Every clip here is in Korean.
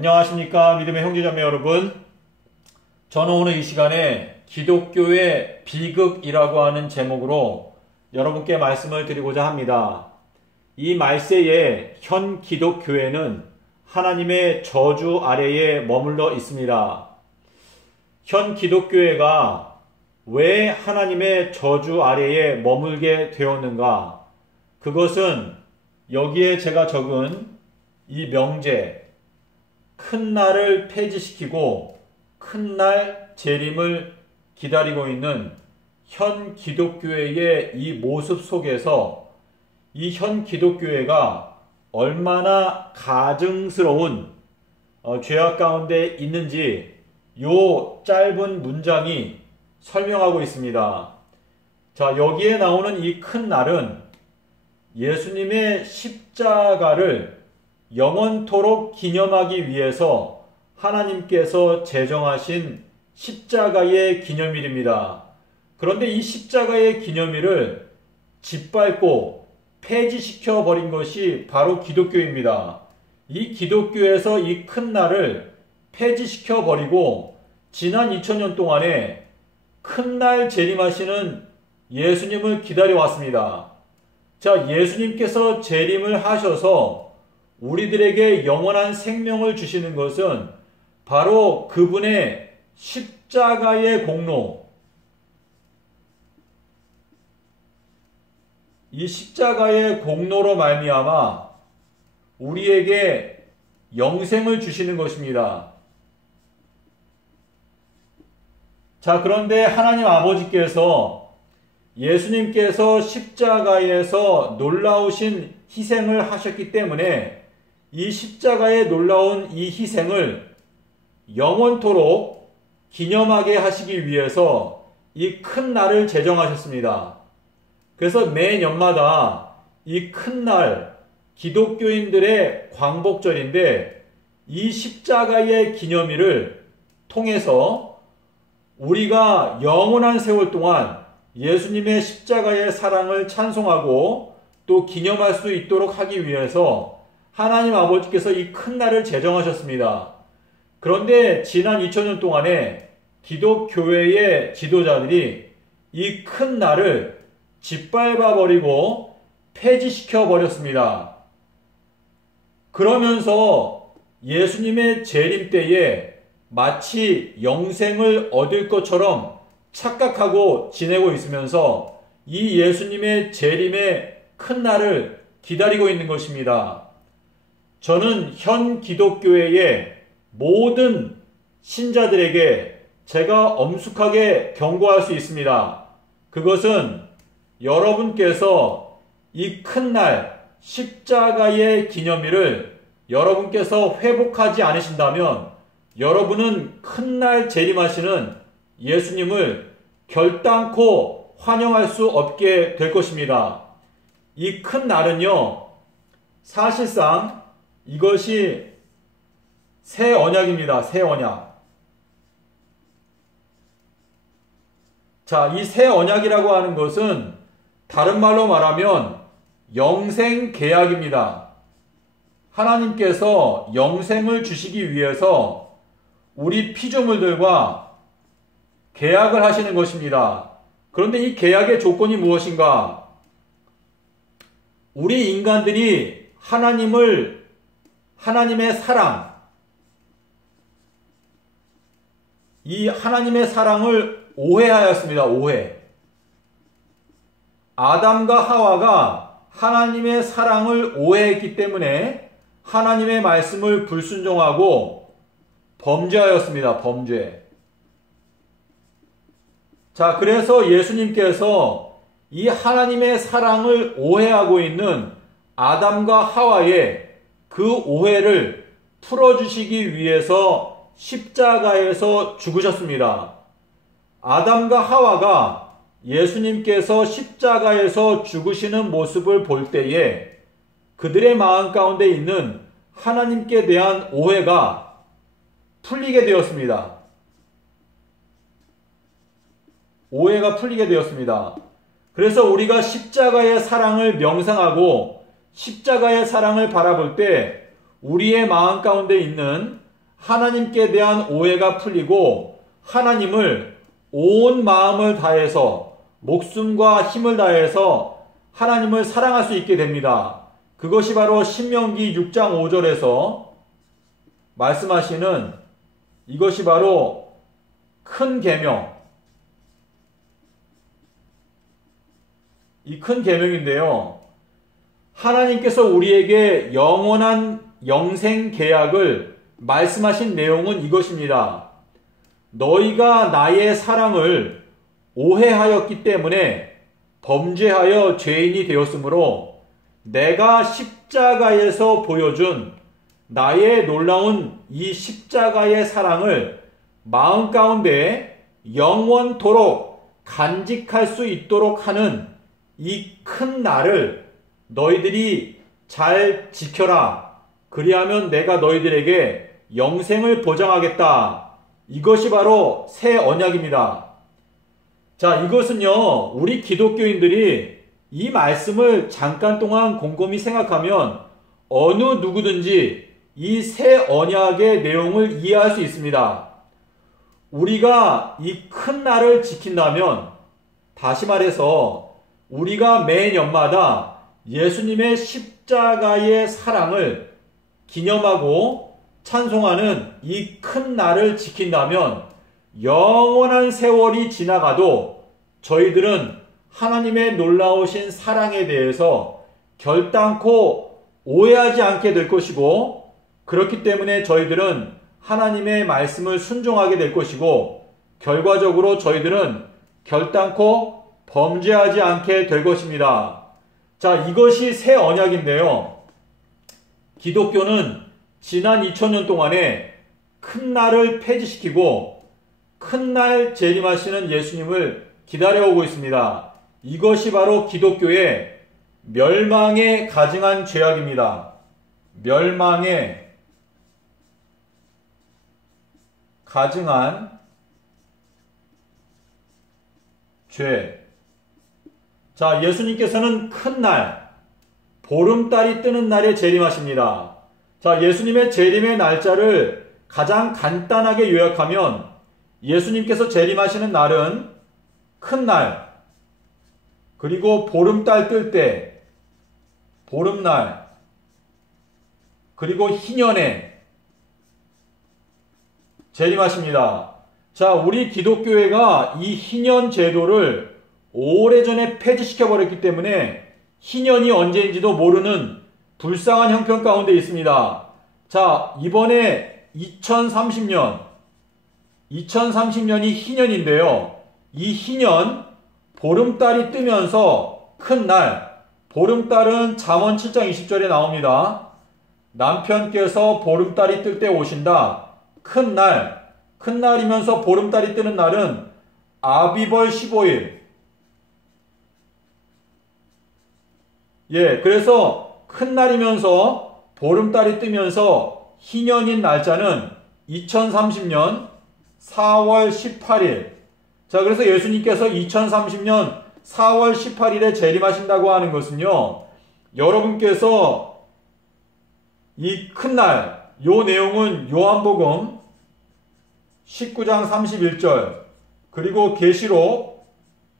안녕하십니까 믿음의 형제자매 여러분. 저는 오늘 이 시간에 기독교의 비극이라고 하는 제목으로 여러분께 말씀을 드리고자 합니다. 이 말세에 현 기독교회는 하나님의 저주 아래에 머물러 있습니다. 현 기독교회가 왜 하나님의 저주 아래에 머물게 되었는가? 그것은 여기에 제가 적은 이 명제, 큰 날을 폐지시키고 큰 날 재림을 기다리고 있는 현 기독교회의 이 모습 속에서 이 현 기독교회가 얼마나 가증스러운 죄악 가운데 있는지 요 짧은 문장이 설명하고 있습니다. 자, 여기에 나오는 이 큰 날은 예수님의 십자가를 영원토록 기념하기 위해서 하나님께서 제정하신 십자가의 기념일입니다. 그런데 이 십자가의 기념일을 짓밟고 폐지시켜 버린 것이 바로 기독교입니다. 이 기독교에서 이 큰 날을 폐지시켜 버리고 지난 2000년 동안에 큰 날 재림하시는 예수님을 기다려왔습니다. 자, 예수님께서 재림을 하셔서 우리들에게 영원한 생명을 주시는 것은 바로 그분의 십자가의 공로, 이 십자가의 공로로 말미암아 우리에게 영생을 주시는 것입니다. 자, 그런데 하나님 아버지께서 예수님께서 십자가에서 놀라우신 희생을 하셨기 때문에 이 십자가의 놀라운 이 희생을 영원토록 기념하게 하시기 위해서 이 큰 날을 제정하셨습니다. 그래서 매년마다 이 큰 날, 기독교인들의 광복절인데 이 십자가의 기념일을 통해서 우리가 영원한 세월 동안 예수님의 십자가의 사랑을 찬송하고 또 기념할 수 있도록 하기 위해서 하나님 아버지께서 이 큰 날을 제정하셨습니다. 그런데 지난 2000년 동안에 기독교회의 지도자들이 이 큰 날을 짓밟아 버리고 폐지시켜 버렸습니다. 그러면서 예수님의 재림 때에 마치 영생을 얻을 것처럼 착각하고 지내고 있으면서 이 예수님의 재림의 큰 날을 기다리고 있는 것입니다. 저는 현 기독교회의 모든 신자들에게 제가 엄숙하게 경고할 수 있습니다. 그것은 여러분께서 이 큰 날 십자가의 기념일을 여러분께서 회복하지 않으신다면 여러분은 큰 날 재림하시는 예수님을 결단코 환영할 수 없게 될 것입니다. 이 큰 날은요, 사실상 이것이 새 언약입니다. 새 언약. 자, 이 새 언약이라고 하는 것은 다른 말로 말하면 영생 계약입니다. 하나님께서 영생을 주시기 위해서 우리 피조물들과 계약을 하시는 것입니다. 그런데 이 계약의 조건이 무엇인가? 우리 인간들이 하나님의 사랑, 이 하나님의 사랑을 오해하였습니다. 오해. 아담과 하와가 하나님의 사랑을 오해했기 때문에 하나님의 말씀을 불순종하고 범죄하였습니다. 범죄. 자, 그래서 예수님께서 이 하나님의 사랑을 오해하고 있는 아담과 하와의 그 오해를 풀어주시기 위해서 십자가에서 죽으셨습니다. 아담과 하와가 예수님께서 십자가에서 죽으시는 모습을 볼 때에 그들의 마음 가운데 있는 하나님께 대한 오해가 풀리게 되었습니다. 오해가 풀리게 되었습니다. 그래서 우리가 십자가의 사랑을 명상하고 십자가의 사랑을 바라볼 때 우리의 마음 가운데 있는 하나님께 대한 오해가 풀리고 하나님을 온 마음을 다해서 목숨과 힘을 다해서 하나님을 사랑할 수 있게 됩니다. 그것이 바로 신명기 6장 5절에서 말씀하시는 이것이 바로 큰 계명, 이 큰 계명인데요. 하나님께서 우리에게 영원한 영생 계약을 말씀하신 내용은 이것입니다. 너희가 나의 사랑을 오해하였기 때문에 범죄하여 죄인이 되었으므로 내가 십자가에서 보여준 나의 놀라운 이 십자가의 사랑을 마음 가운데 영원토록 간직할 수 있도록 하는 이 큰 날을 너희들이 잘 지켜라. 그리하면 내가 너희들에게 영생을 보장하겠다. 이것이 바로 새 언약입니다. 자, 이것은요, 우리 기독교인들이 이 말씀을 잠깐 동안 곰곰이 생각하면 어느 누구든지 이 새 언약의 내용을 이해할 수 있습니다. 우리가 이 큰 날을 지킨다면, 다시 말해서 우리가 매년마다 예수님의 십자가의 사랑을 기념하고 찬송하는 이 큰 날을 지킨다면 영원한 세월이 지나가도 저희들은 하나님의 놀라우신 사랑에 대해서 결단코 오해하지 않게 될 것이고, 그렇기 때문에 저희들은 하나님의 말씀을 순종하게 될 것이고, 결과적으로 저희들은 결단코 범죄하지 않게 될 것입니다. 자, 이것이 새 언약인데요. 기독교는 지난 2000년 동안에 큰 날을 폐지시키고 큰 날 재림하시는 예수님을 기다려오고 있습니다. 이것이 바로 기독교의 멸망에 가증한 죄악입니다. 멸망에 가증한 죄. 자, 예수님께서는 큰 날, 보름달이 뜨는 날에 재림하십니다. 자, 예수님의 재림의 날짜를 가장 간단하게 요약하면 예수님께서 재림하시는 날은 큰 날, 그리고 보름달 뜰 때, 보름날, 그리고 희년에 재림하십니다. 자, 우리 기독교회가 이 희년 제도를 오래전에 폐지시켜버렸기 때문에 희년이 언제인지도 모르는 불쌍한 형편 가운데 있습니다. 자, 이번에 2030년이 희년인데요. 이 희년, 보름달이 뜨면서 큰 날, 보름달은 잠언 7장 20절에 나옵니다. 남편께서 보름달이 뜰 때 오신다. 큰 날, 큰 날이면서 보름달이 뜨는 날은 아비벌 15일. 예, 그래서 큰 날이면서 보름달이 뜨면서 희년인 날짜는 2030년 4월 18일. 자, 그래서 예수님께서 2030년 4월 18일에 재림하신다고 하는 것은요, 여러분께서 이 큰 날, 요 내용은 요한복음 19장 31절, 그리고 계시록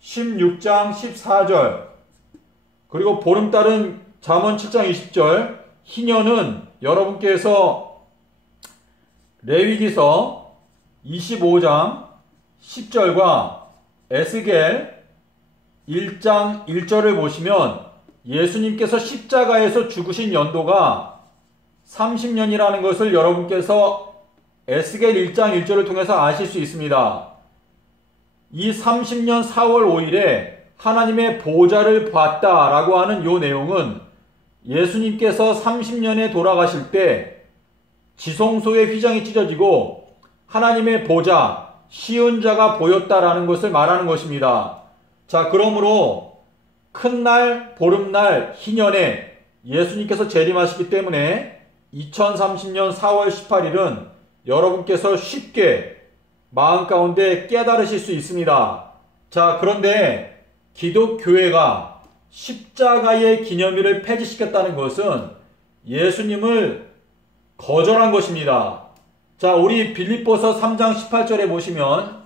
16장 14절, 그리고 보름달은 잠언 7장 20절, 희년은 여러분께서 레위기서 25장 10절과 에스겔 1장 1절을 보시면 예수님께서 십자가에서 죽으신 연도가 30년이라는 것을 여러분께서 에스겔 1장 1절을 통해서 아실 수 있습니다. 이 30년 4월 5일에 하나님의 보좌를 봤다라고 하는 이 내용은 예수님께서 30년에 돌아가실 때 지성소의 휘장이 찢어지고 하나님의 보좌, 시은자가 보였다라는 것을 말하는 것입니다. 자, 그러므로 큰 날, 보름날, 희년에 예수님께서 재림하시기 때문에 2030년 4월 18일은 여러분께서 쉽게 마음 가운데 깨달으실 수 있습니다. 자, 그런데 기독교회가 십자가의 기념일을 폐지시켰다는 것은 예수님을 거절한 것입니다. 자, 우리 빌립보서 3장 18절에 보시면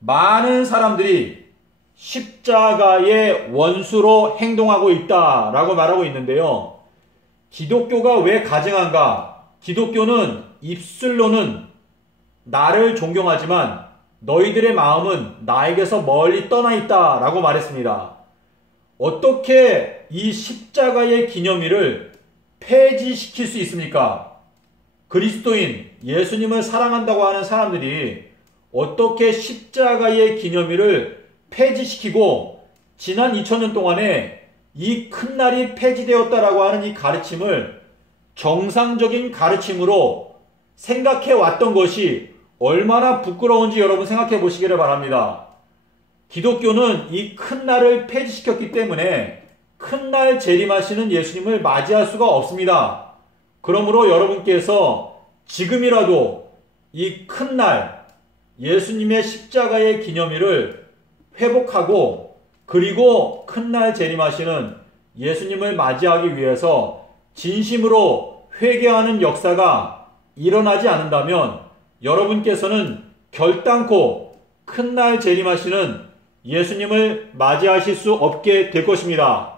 많은 사람들이 십자가의 원수로 행동하고 있다라고 말하고 있는데요. 기독교가 왜 가증한가? 기독교는 입술로는 나를 존경하지만 너희들의 마음은 나에게서 멀리 떠나 있다라고 말했습니다. 어떻게 이 십자가의 기념일을 폐지시킬 수 있습니까? 그리스도인, 예수님을 사랑한다고 하는 사람들이 어떻게 십자가의 기념일을 폐지시키고 지난 2000년 동안에 이 큰 날이 폐지되었다라고 하는 이 가르침을 정상적인 가르침으로 생각해 왔던 것이 얼마나 부끄러운지 여러분 생각해 보시기를 바랍니다. 기독교는 이 큰 날을 폐지시켰기 때문에 큰 날 재림하시는 예수님을 맞이할 수가 없습니다. 그러므로 여러분께서 지금이라도 이 큰 날 예수님의 십자가의 기념일을 회복하고 그리고 큰 날 재림하시는 예수님을 맞이하기 위해서 진심으로 회개하는 역사가 일어나지 않는다면 여러분께서는 결단코 큰 날 재림하시는 예수님을 맞이하실 수 없게 될 것입니다.